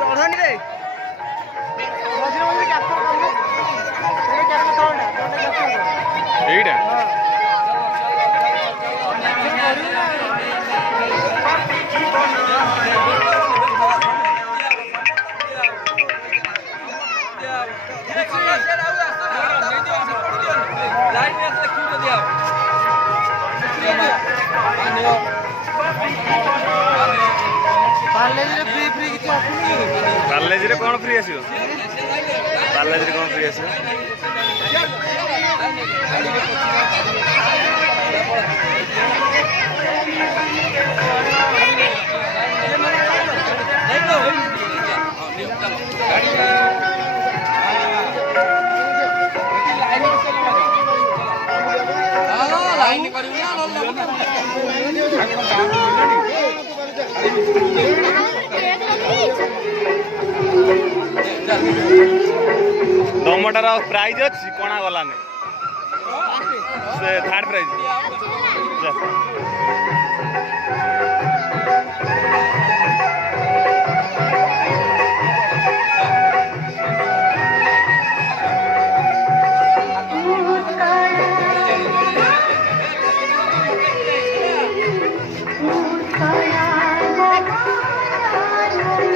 ଚଢଣି ରେ এইটা ପାର୍ଲେଜିରେ କ'ଣ ଫ୍ରି ଆସିବ? ପାର୍ଲେଜିରେ କ'ଣ ଫ୍ରି ଆସିବ? ଦମଟାର ପ୍ରାଇଜ୍ ଅଛି କଣା ଗଲାନି ସେ ଥାର୍ଡ ପ୍ରାଇଜ୍।